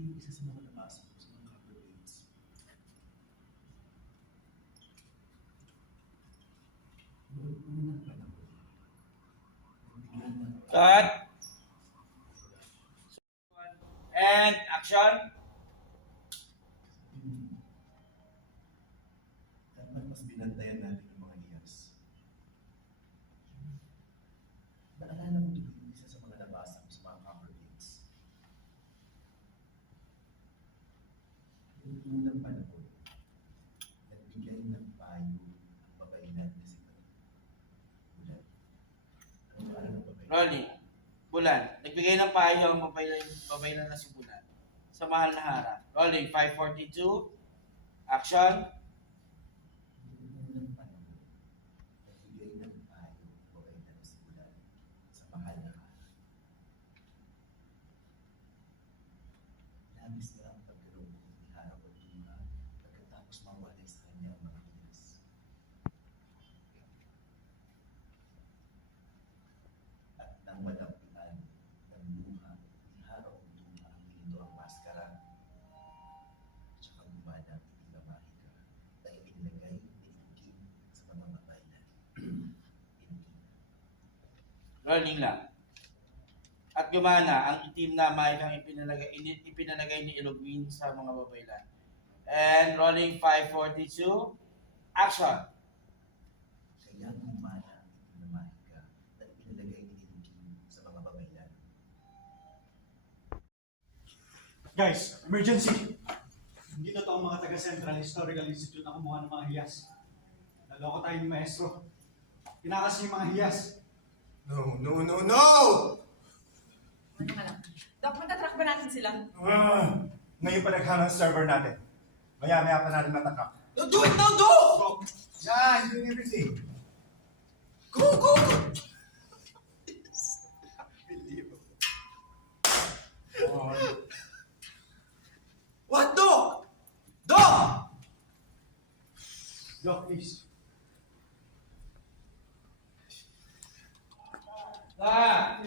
yung isa sa mga nabasa ko sa mga cover dates. Noong unang panahon, nagbigay ng Cut. And action. dapat mas binantayan natin yung mga liyas. Naalala mo tuloy yung isa sa mga nabasa ko sa mga cover dates. Noong unang panahon, nagbigay ng payo ang babailan na si Bulan. Ano ba ang babailan? Rolling. Bulan. Nagbigay ng payo ang babaylan na si Bulan sa mahal na harap. Rolling. 542. Action. Noong unang panahon, nagbigay ng payo ang babailan na si Bulan sa mahal na araw. Labis na ang pagkaroon ng iharap at luha pagkatapos mawalay sa kanya ang mga liyas. At nang malampian ng luha, iharap ang luha ang ginto ang maskara. At saka gumana ang itim na mahika na ipinilagay ni Inking sa mga mabailan. Inking. Rolling lang. At gumana ang itim na mahikang ipinalagay ni Ilogwin sa mga babaylan. And rolling 542. Action. Kaya gumana ang itim na mahika na ipinilagay ni Inking sa mga babaylan. Guys, emergency! Hindi na to ang mga taga-Central Historical Institute na kumuha ng mga hiyas. Naloko tayo ni Maestro. Tinakas niya yung mga hiyas. No, no, no, no! Ano ka lang? Dok, matatrack ba natin sila? Ngayon pa naghanang server natin. Maya-maya pa natin matakak. No, do it now, do! Yeah, I'm doing everything. Go, go, go! What, do? Do! Doc, please. Ah!